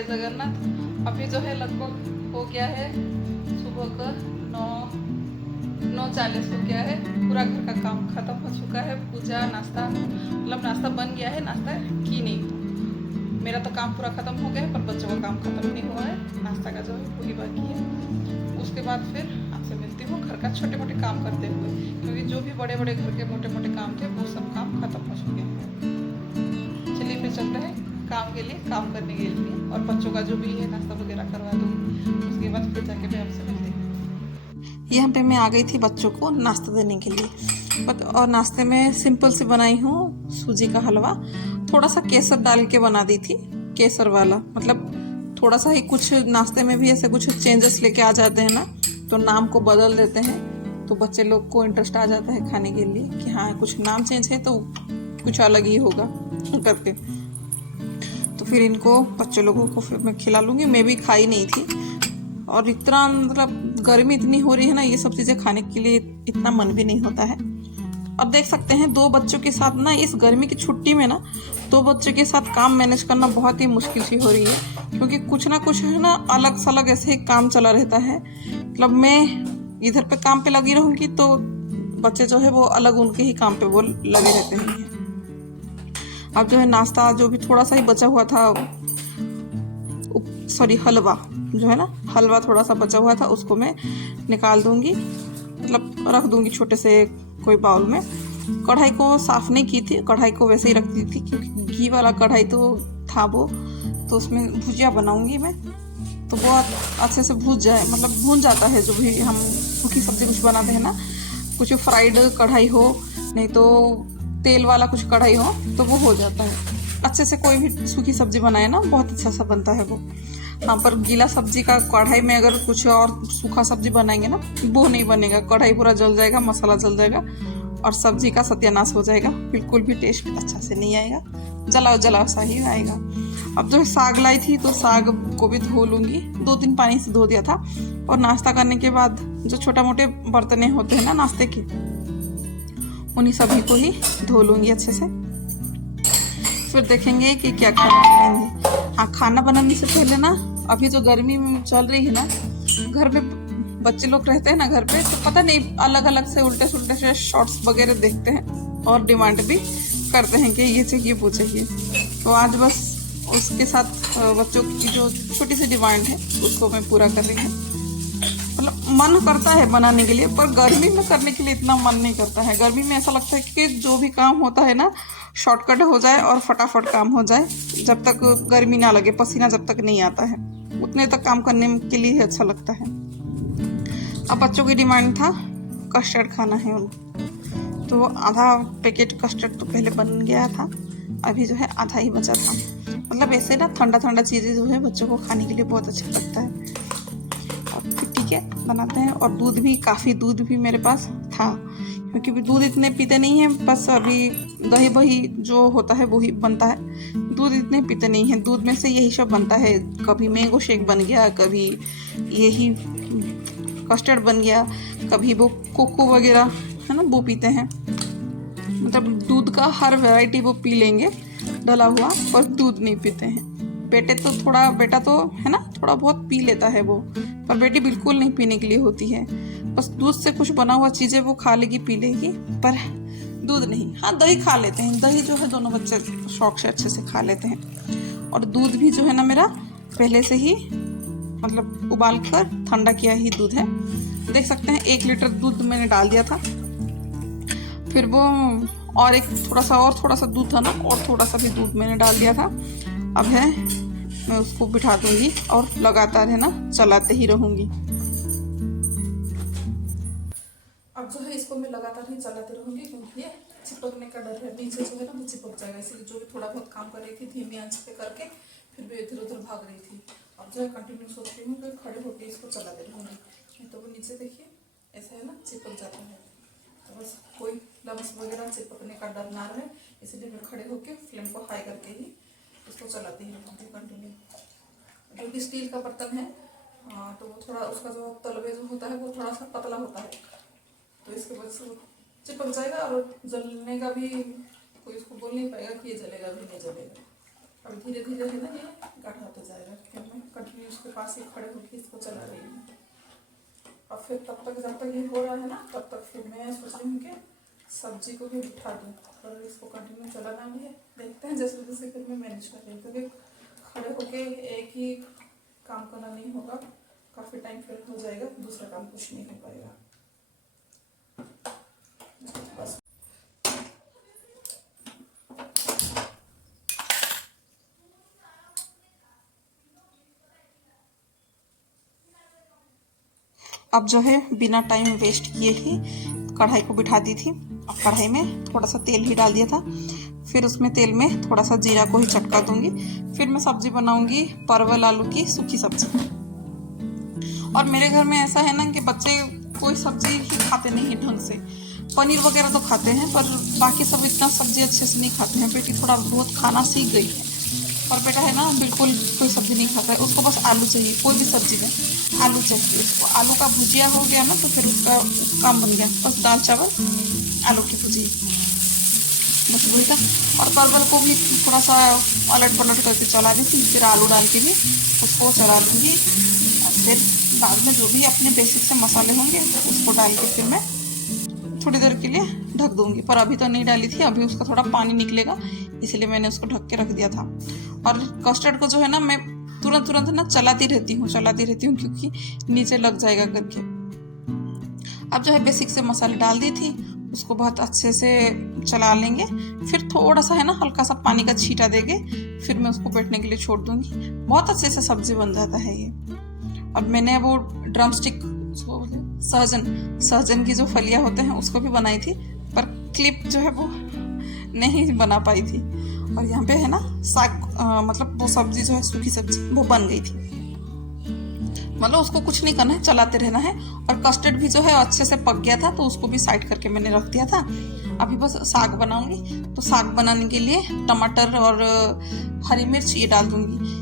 जय जगन्नाथ। अभी जो है लगभग हो गया है सुबह का 9:40 हो गया है। पूरा घर का काम खत्म हो चुका है। पूजा नाश्ता मतलब नाश्ता बन गया है, नाश्ता की नहीं तो मेरा तो काम पूरा खत्म हो गया है, पर बच्चों का काम खत्म नहीं हुआ है। नाश्ता का जो है वही बाकी है। उसके बाद फिर आपसे मिलती हूँ घर का छोटे मोटे काम करते हुए, क्योंकि जो भी बड़े बड़े घर के मोटे मोटे काम थे वो सब काम खत्म हो चुके हैं। चलिए फिर चलते हैं काम के लिए, काम करने के लिए, और बच्चों का जो भी है नाश्ता वगैरह करवा दूँगी। उसके बाद फिर जाके मैं आपसे मिलती हूँ। यहाँ पे मैं आ गई थी बच्चों को नाश्ता देने के लिए, और नाश्ते में सिंपल से बनाई हूँ सूजी का हलवा। थोड़ा सा केसर डाल के बना दी थी, केसर वाला। मतलब थोड़ा सा ही, कुछ नाश्ते में भी ऐसे कुछ चेंजेस लेके आ जाते हैं ना, तो नाम को बदल देते हैं, तो बच्चे लोग को इंटरेस्ट आ जाता है खाने के लिए कि हाँ कुछ नाम चेंज है तो कुछ अलग ही होगा करके। तो फिर इनको बच्चे लोगों को फिर मैं खिला लूँगी। मैं भी खाई नहीं थी, और इतना मतलब गर्मी इतनी हो रही है ना, ये सब चीज़ें खाने के लिए इतना मन भी नहीं होता है। अब देख सकते हैं 2 बच्चों के साथ ना, इस गर्मी की छुट्टी में ना 2 बच्चों के साथ काम मैनेज करना बहुत ही मुश्किल सी हो रही है, क्योंकि कुछ ना कुछ है ना अलग सलग ऐसे ही काम चला रहता है। मतलब मैं इधर पे काम पे लगी रहूंगी तो बच्चे जो है वो अलग उनके ही काम पे वो लगे रहते हैं। अब जो है नाश्ता जो भी थोड़ा सा ही बचा हुआ था, सॉरी हलवा जो है ना, हलवा थोड़ा सा बचा हुआ था, उसको मैं निकाल दूंगी, मतलब रख दूंगी छोटे से कोई बाउल में। कढ़ाई को साफ नहीं की थी, कढ़ाई को वैसे ही रख दी थी, क्योंकि घी वाला कढ़ाई तो था वो, तो उसमें भुजिया बनाऊंगी मैं, तो बहुत अच्छे से भून जाए, मतलब भून जाता है जो भी हम सूखी सब्जी कुछ बनाते हैं ना। कुछ फ्राइड कढ़ाई हो, नहीं तो तेल वाला कुछ कढ़ाई हो, तो वो हो जाता है अच्छे से। कोई भी सूखी सब्जी बनाए ना बहुत अच्छा सा बनता है वो। हाँ, पर गीला सब्जी का कढ़ाई में अगर कुछ और सूखा सब्जी बनाएंगे ना, वो नहीं बनेगा, कढ़ाई पूरा जल जाएगा, मसाला जल जाएगा, और सब्जी का सत्यानाश हो जाएगा, बिल्कुल भी टेस्ट अच्छा से नहीं आएगा, जलाओ जलाओ सा ही आएगा। अब जो साग लाई थी तो साग को भी धो लूँगी, 2-3 पानी से धो दिया था। और नाश्ता करने के बाद जो छोटा मोटे बर्तने होते हैं ना नाश्ते के, उन्हीं सभी को ही धो लूँगी अच्छे से। फिर देखेंगे कि क्या खाना बनाएंगे। हाँ, खाना बनाने से पहले ना, अभी जो गर्मी चल रही है ना, घर में बच्चे लोग रहते हैं ना घर पे, तो पता नहीं अलग अलग से उल्टे सुल्टे से शॉर्ट्स वगैरह देखते हैं, और डिमांड भी करते हैं कि ये चाहिए वो चाहिए। तो आज बस उसके साथ बच्चों की जो छोटी सी डिमांड है उसको मैं पूरा कर रही हूँ। मतलब मन करता है बनाने के लिए, पर गर्मी में करने के लिए इतना मन नहीं करता है। गर्मी में ऐसा लगता है कि जो भी काम होता है ना शॉर्टकट हो जाए और फटाफट काम हो जाए, जब तक गर्मी ना लगे, पसीना जब तक नहीं आता है, उतने तक काम करने के लिए ही अच्छा लगता है। अब बच्चों की डिमांड था कस्टर्ड खाना है उनको, तो आधा पैकेट कस्टर्ड तो पहले बन गया था, अभी जो है आधा ही बचा था। मतलब ऐसे ना ठंडा ठंडा चीज़ें जो है बच्चों को खाने के लिए बहुत अच्छा लगता है। और फिर ठीक है बनाते हैं। और दूध भी, काफ़ी दूध भी मेरे पास था, क्योंकि भी दूध इतने पीते नहीं हैं, बस अभी दही बही जो होता है वही बनता है, दूध इतने पीते नहीं हैं। दूध में से यही सब बनता है, कभी मैंगो शेक बन गया, कभी यही कस्टर्ड बन गया, कभी वो कोको वगैरह है ना वो पीते हैं। मतलब दूध का हर वैरायटी वो पी लेंगे डला हुआ, पर दूध नहीं पीते हैं। बेटा तो है ना थोड़ा बहुत पी लेता है वो, पर बेटी बिल्कुल नहीं पीने के लिए होती है। बस दूध से कुछ बना हुआ चीज़ें वो खा लेगी, पी लेगी, पर दूध नहीं। हाँ, दही खा लेते हैं, दही जो है दोनों बच्चे शौक से अच्छे से खा लेते हैं। और दूध भी जो है ना मेरा पहले से ही मतलब उबाल कर ठंडा किया ही दूध है। देख सकते हैं 1 लीटर दूध मैंने डाल दिया था, फिर वो और एक थोड़ा सा दूध था ना, और थोड़ा सा भी दूध मैंने डाल दिया था। अब है मैं उसको बिठा दूंगी और लगातार है ना चलाते ही रहूंगी। अब जो है इसको मैं लगातार ही चलाते रहूंगी, क्योंकि ये चिपकने का डर है, नीचे जो है ना वो चिपक जाएगा। इसलिए जो भी थोड़ा बहुत काम कर रही थी धीमी आंच पे करके, फिर भी इधर उधर भाग रही थी। अब जो है कंटिन्यू सोच रही हूँ कि खड़े होकर इसको चलाते रहूंगी, नहीं तो वो नीचे देखिए ऐसा है ना चिपक जाता है, तो बस कोई लम्स वगैरह चिपकने का डर ना रहे, इसलिए मैं खड़े होकर फ्लेम को हाई करके ही इसको चलाती ही रहूँगी कंटिन्यू। क्योंकि स्टील का बर्तन है, तो वो थोड़ा उसका जो तलवे जो होता है वो थोड़ा सा पतला होता है, तो इसके वजह से वो चिपक जाएगा, और जलने का भी कोई उसको बोल नहीं पाएगा कि ये जलेगा भी नहीं जलेगा। अब धीरे धीरे है ना ये गाढ़ा होता जाएगा। फिर मैं कंटिन्यू उसके पास ही खड़े होकर इसको चला रही हूँ। और फिर तब तक जब तक ये हो रहा है ना तब तक फिर मैं सोच रही हूँ कि सब्जी को भी बिठा दूँ और इसको कंटिन्यू चलाना भी है। देखते हैं जैसे जैसे फिर मैं मैनेज कर रही हूँ, क्योंकि खड़े होके एक ही काम करना नहीं होगा, काफ़ी टाइम फिर हो जाएगा, दूसरा काम कुछ नहीं हो पाएगा। बस अब जो है बिना टाइम वेस्ट किए ही कढ़ाई को बिठा दी थी। अब कढ़ाई में थोड़ा सा तेल ही डाल दिया था, फिर उसमें तेल में थोड़ा सा जीरा को ही चटका दूंगी। फिर मैं सब्जी बनाऊंगी परवल आलू की सूखी सब्जी। और मेरे घर में ऐसा है ना कि बच्चे कोई सब्जी ही खाते नहीं ढंग से। पनीर वगैरह तो खाते हैं पर बाकी सब इतना सब्जी अच्छे से नहीं खाते हैं। बेटी थोड़ा बहुत खाना सीख गई है और बेटा है ना बिल्कुल कोई सब्जी नहीं खाता है, उसको बस आलू चाहिए। कोई भी सब्जी में आलू चाहिए उसको। आलू का भुजिया हो गया ना तो फिर उसका काम बन गया, बस दाल चावल आलू की भुजी, बस वही था। और परवल को भी थोड़ा सा अलट पलट करके चला दी थी, फिर आलू डाल के भी उसको चला दूँगी। और फिर बाद में जो भी अपने बेसिक से मसाले होंगे उसको डाल के फिर मैं थोड़ी देर के लिए ढक दूंगी। पर अभी तो नहीं डाली थी, अभी उसका थोड़ा पानी निकलेगा, इसलिए मैंने उसको ढक के रख दिया था। और कस्टर्ड को जो है ना मैं तुरंत तुरंत ना चलाती रहती हूँ क्योंकि नीचे लग जाएगा करके। अब जो है बेसिक से मसाले डाल दी थी, उसको बहुत अच्छे से चला लेंगे। फिर थोड़ा सा है ना हल्का सा पानी का छींटा देके फिर मैं उसको बैठने के लिए छोड़ दूंगी। बहुत अच्छे से सब्जी बन जाता है ये। अब मैंने वो ड्रम स्टिक सहजन की जो फलियां होते हैं उसको भी बनाई थी, पर क्लिप जो है वो नहीं बना पाई थी। और यहाँ पे है ना साग मतलब वो सब्जी जो है सूखी सब्जी वो बन गई थी। मतलब उसको कुछ नहीं करना है, चलाते रहना है। और कस्टर्ड भी जो है अच्छे से पक गया था तो उसको भी साइड करके मैंने रख दिया था। अभी बस साग बनाऊंगी, तो साग बनाने के लिए टमाटर और हरी मिर्च ये डाल दूंगी,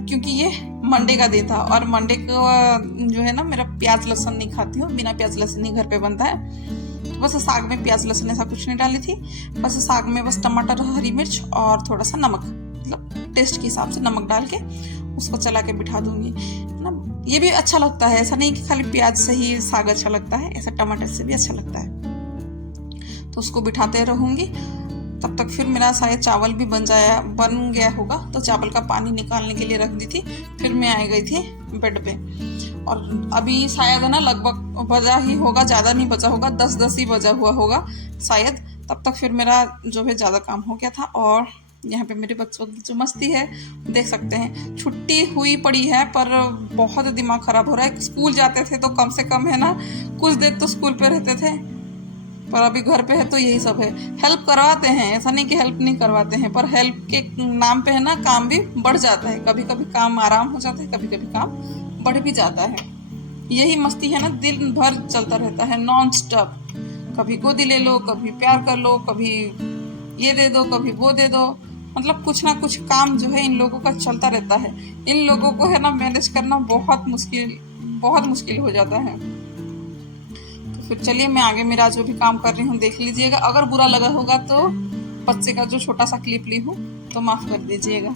क्योंकि ये मंडे का दिन था और मंडे को जो है ना मेरा प्याज लहसुन नहीं खाती हूँ, बिना प्याज लहसुन ही घर पे बनता है। तो बस साग में प्याज लहसुन ऐसा कुछ नहीं डाली थी, बस साग में बस टमाटर हरी मिर्च और थोड़ा सा नमक, मतलब टेस्ट के हिसाब से नमक डाल के उसको चला के बिठा दूंगी ना। ये भी अच्छा लगता है, ऐसा नहीं कि खाली प्याज से ही साग अच्छा लगता है, ऐसा टमाटर से भी अच्छा लगता है। तो उसको बिठाते रहूंगी। तब तक फिर मेरा शायद चावल भी बन गया होगा, तो चावल का पानी निकालने के लिए रख दी थी। फिर मैं आ गई थी बेड पे और अभी शायद है ना लगभग बजा ही होगा, ज़्यादा नहीं बजा होगा, 10 ही बजा हुआ होगा शायद। तब तक फिर मेरा जो है ज़्यादा काम हो गया था। और यहाँ पे मेरे बच्चों की जो मस्ती है देख सकते हैं। छुट्टी हुई पड़ी है पर बहुत दिमाग खराब हो रहा है। स्कूल जाते थे तो कम से कम है ना कुछ देर तो स्कूल पे रहते थे, पर अभी घर पे है तो यही सब है। हेल्प करवाते हैं, ऐसा नहीं कि हेल्प नहीं करवाते हैं, पर हेल्प के नाम पे है ना काम भी बढ़ जाता है। कभी कभी काम आराम हो जाता है, कभी कभी काम बढ़ भी जाता है। यही मस्ती है ना, दिन भर चलता रहता है नॉन स्टॉप। कभी गोदी ले लो, कभी प्यार कर लो, कभी ये दे दो, कभी वो दे दो। मतलब कुछ ना कुछ काम जो है इन लोगों का चलता रहता है। इन लोगों को है ना मैनेज करना बहुत मुश्किल हो जाता है। फिर चलिए मैं आगे मेरा जो भी काम कर रही हूँ देख लीजिएगा। अगर बुरा लगा होगा तो बच्चे का जो छोटा सा क्लिप ली हूँ तो माफ कर दीजिएगा।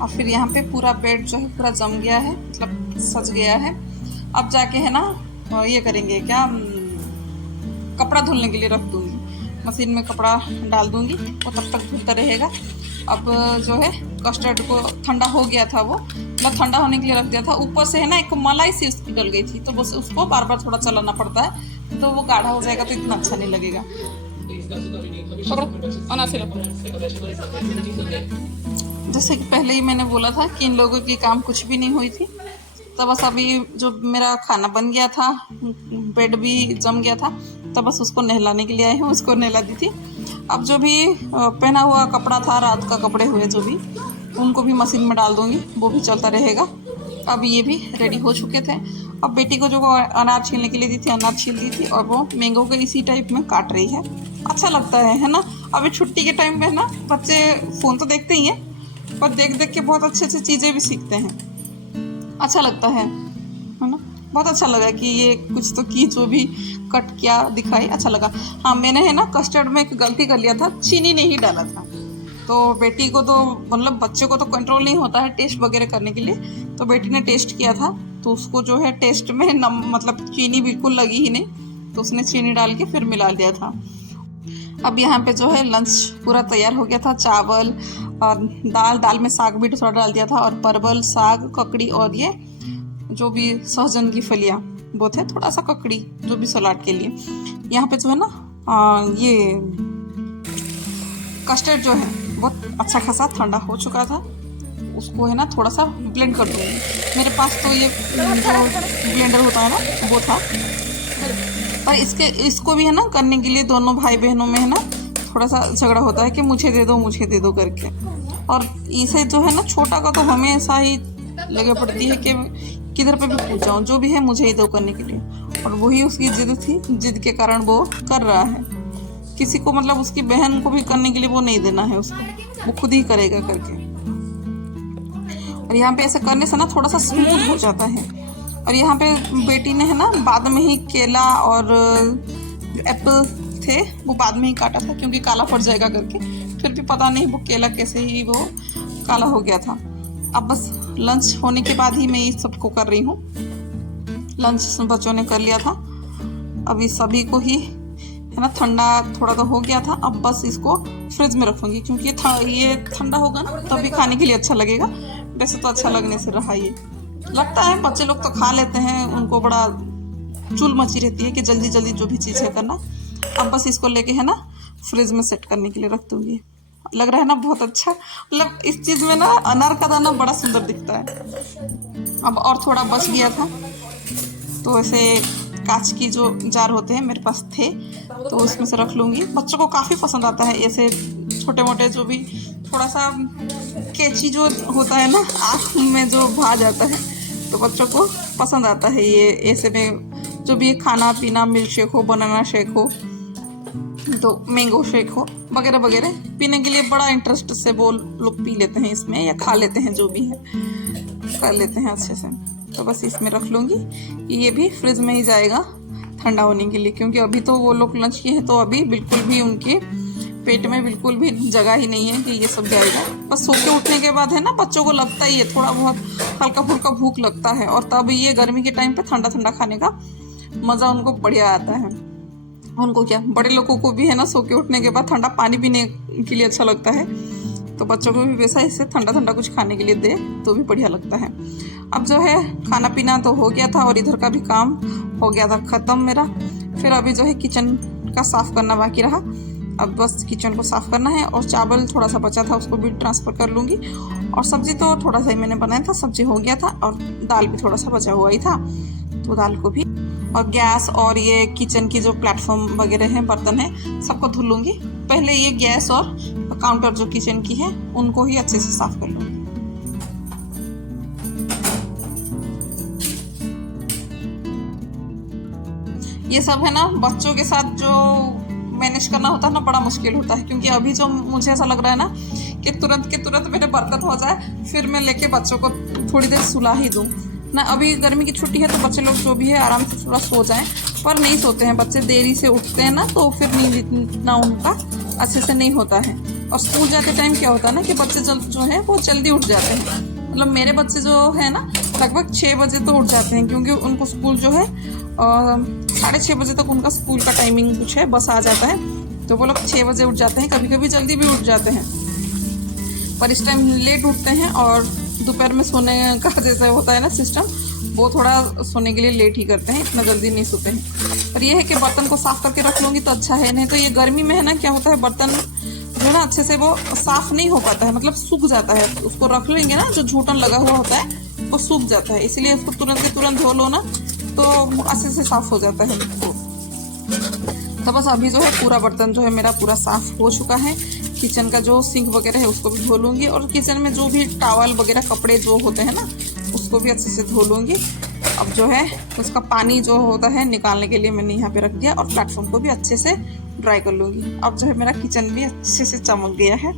और फिर यहाँ पे पूरा बेड जो है पूरा जम गया है, मतलब सज गया है। अब जाके है ना ये करेंगे क्या, कपड़ा धुलने के लिए रख दूंगी। मशीन में कपड़ा डाल दूंगी, वो तब तक धुलता रहेगा। अब जो है कस्टर्ड को ठंडा हो गया था, वो मतलब ठंडा होने के लिए रख दिया था। ऊपर से है ना एक मलाई सी उसकी डल गई थी, तो बस उसको बार बार थोड़ा चलाना पड़ता है, तो वो गाढ़ा हो जाएगा तो इतना अच्छा नहीं लगेगा। जैसे कि पहले ही मैंने बोला था कि इन लोगों की काम कुछ भी नहीं हुई थी। तो बस अभी जो मेरा खाना बन गया था, बेड भी जम गया था, तो बस उसको नहलाने के लिए आई हूँ, उसको नहला दी थी। अब जो भी पहना हुआ कपड़ा था, रात का कपड़े हुए जो भी, उनको भी मशीन में डाल दूँगी, वो भी चलता रहेगा। अब ये भी रेडी हो चुके थे। अब बेटी को जो अनार छीलने के लिए दी थी, अनार छील दी थी और वो मैंगो को इसी टाइप में काट रही है। अच्छा लगता है ना। अभी छुट्टी के टाइम पे है ना, बच्चे फ़ोन तो देखते ही हैं, पर देख देख के बहुत अच्छी अच्छी चीज़ें भी सीखते हैं। अच्छा लगता है ना। बहुत अच्छा लगा कि ये कुछ तो की जो भी कट किया दिखाई, अच्छा लगा। हाँ, मैंने है ना कस्टर्ड में एक गलती कर लिया था, चीनी नहीं डाला था। तो बेटी को तो मतलब बच्चे को तो कंट्रोल नहीं होता है टेस्ट वगैरह करने के लिए, तो बेटी ने टेस्ट किया था, तो उसको जो है टेस्ट में मतलब चीनी बिल्कुल लगी ही नहीं, तो उसने चीनी डाल के फिर मिला दिया था। अब यहाँ पे जो है लंच पूरा तैयार हो गया था। चावल और दाल में साग भी थोड़ा डाल दिया था, और परवल, साग, ककड़ी और ये जो भी सहजन की फलियाँ वो थे, थोड़ा सा ककड़ी जो भी सलाद के लिए। यहाँ पे जो है ना ये कस्टर्ड जो है बहुत अच्छा खासा ठंडा हो चुका था, उसको है ना थोड़ा सा ब्लेंड कर दूँगी। मेरे पास तो ये जो ब्लेंडर होता है ना वो था, पर इसको भी है ना करने के लिए दोनों भाई बहनों में है ना थोड़ा सा झगड़ा होता है कि मुझे दे दो करके। और इसे जो है ना छोटा का तो हमेशा ही लगे पड़ती है कि किधर पे भी पूछ जाऊँ, जो भी है मुझे ही दो करने के लिए, और वही उसकी जिद थी, जिद के कारण वो कर रहा है। किसी को मतलब उसकी बहन को भी करने के लिए वो नहीं देना है उसको, वो खुद ही करेगा करके। और यहाँ पे ऐसे करने से ना थोड़ा सा स्मूथ हो जाता है। और यहाँ पे बेटी ने है ना बाद में ही केला और जो एप्पल थे वो बाद में ही काटा था, क्योंकि काला पड़ जाएगा करके। फिर भी पता नहीं वो केला कैसे ही वो काला हो गया था। अब बस लंच होने के बाद ही मैं ये सबको कर रही हूँ। लंच बच्चों ने कर लिया था, अभी सभी को ही है ना ठंडा थोड़ा तो हो गया था। अब बस इसको फ्रिज में रखूँगी, क्योंकि ये ठंडा होगा ना तभी खाने के लिए अच्छा लगेगा। वैसे तो अच्छा लगने से रहा, ये लगता है बच्चे लोग तो खा लेते हैं, उनको बड़ा चुल मची रहती है कि जल्दी जल्दी जो भी चीज़ है करना। अब बस इसको लेके है ना फ्रिज में सेट करने के लिए रख दूँगी। लग रहा है ना बहुत अच्छा, मतलब इस चीज़ में ना अनार का दाना बड़ा सुंदर दिखता है। अब और थोड़ा बच गया था, तो ऐसे कांच की जो जार होते हैं मेरे पास थे, तो उसमें से रख लूँगी। बच्चों को काफ़ी पसंद आता है ऐसे छोटे मोटे, जो भी थोड़ा सा कैची जो होता है ना आँख में जो भा जाता है, तो बच्चों को पसंद आता है ये ऐसे में। जो भी खाना पीना, मिल्क शेक हो, बनाना शेक हो, तो मैंगो शेक हो, वगैरह वगैरह पीने के लिए बड़ा इंटरेस्ट से वो लोग पी लेते हैं इसमें, या खा लेते हैं, जो भी है कर लेते हैं अच्छे से। तो बस इसमें रख लूँगी, ये भी फ्रिज में ही जाएगा ठंडा होने के लिए, क्योंकि अभी तो वो लोग लंच किए हैं, तो अभी बिल्कुल भी उनके पेट में बिल्कुल भी जगह ही नहीं है कि ये सब जाएगा। बस सो के उठने के बाद है ना बच्चों को लगता ही है, थोड़ा बहुत हल्का फुल्का भूख लगता है, और तब ये गर्मी के टाइम पे ठंडा ठंडा खाने का मज़ा उनको बढ़िया आता है। उनको क्या, बड़े लोगों को भी है ना सो के उठने के बाद ठंडा पानी पीने के लिए अच्छा लगता है, तो बच्चों को भी वैसा इससे ठंडा ठंडा कुछ खाने के लिए दे तो भी बढ़िया लगता है। अब जो है खाना पीना तो हो गया था, और इधर का भी काम हो गया था ख़त्म मेरा। फिर अभी जो है किचन का साफ़ करना बाकी रहा। अब बस किचन को साफ़ करना है, और चावल थोड़ा सा बचा था उसको भी ट्रांसफ़र कर लूँगी, और सब्ज़ी तो थोड़ा सा ही मैंने बनाया था, सब्ज़ी हो गया था, और दाल भी थोड़ा सा बचा हुआ ही था, तो दाल को भी। और गैस और ये किचन की जो प्लेटफॉर्म वगैरह हैं, बर्तन हैं, सबको धुल लूँगी। पहले ये गैस और काउंटर जो किचन की है उनको ही अच्छे से साफ़ कर लूँगी। ये सब है ना बच्चों के साथ जो मैनेज करना होता है ना, बड़ा मुश्किल होता है, क्योंकि अभी जो मुझे ऐसा लग रहा है ना कि तुरंत के तुरंत मेरे बर्तन हो जाए, फिर मैं लेके बच्चों को थोड़ी देर सुला ही दूँ ना। अभी गर्मी की छुट्टी है, तो बच्चे लोग जो भी है आराम से थोड़ा सो जाएं, पर नहीं सोते हैं बच्चे, देरी से उठते हैं ना, तो फिर नींद इतना उनका अच्छे से नहीं होता है। और स्कूल जाते टाइम क्या होता है ना कि बच्चे जो है वो जल्दी उठ जाते हैं। मतलब मेरे बच्चे जो है ना लगभग 6 बजे तो उठ जाते हैं, क्योंकि उनको स्कूल जो है 6:30 बजे तक उनका स्कूल का टाइमिंग कुछ है, बस आ जाता है, तो वो लोग 6 बजे उठ जाते हैं, कभी कभी जल्दी भी उठ जाते हैं, पर इस टाइम लेट उठते हैं। और दोपहर में सोने का जैसे होता है ना सिस्टम, वो थोड़ा सोने के लिए लेट ही करते हैं, इतना जल्दी नहीं सोते हैं। पर ये है कि बर्तन को साफ करके रख लूँगी तो अच्छा है, नहीं तो ये गर्मी में है ना क्या होता है, बर्तन जो है ना अच्छे से वो साफ नहीं हो पाता है, मतलब सूख जाता है। उसको रख लेंगे ना, जो झूठन लगा हुआ होता है वो सूख जाता है, इसीलिए उसको तुरंत के तुरंत धो लो ना तो अच्छे से साफ हो जाता है। तो बस अभी जो है पूरा बर्तन जो है मेरा पूरा साफ हो चुका है। किचन का जो सिंक वगैरह है उसको भी धो लूँगी, और किचन में जो भी टॉवल वगैरह कपड़े जो होते हैं ना उसको भी अच्छे से धो लूँगी। अब जो है उसका पानी जो होता है निकालने के लिए मैंने यहाँ पे रख दिया, और प्लेटफॉर्म को भी अच्छे से ड्राई कर लूँगी। अब जो है मेरा किचन भी अच्छे से चमक गया है।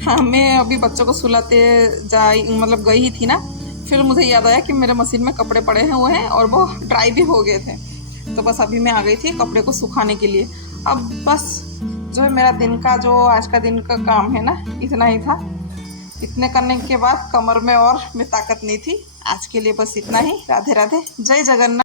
हाँ, मैं अभी बच्चों को सुलाते मतलब गई ही थी ना, फिर मुझे याद आया कि मेरे मशीन में कपड़े पड़े हैं हुए हैं और वो ड्राई भी हो गए थे, तो बस अभी मैं आ गई थी कपड़े को सुखाने के लिए। अब बस जो है मेरा दिन का जो आज का दिन का काम है ना इतना ही था। इतने करने के बाद कमर में और में ताकत नहीं थी। आज के लिए बस इतना ही। राधे राधे, जय जगन्नाथ।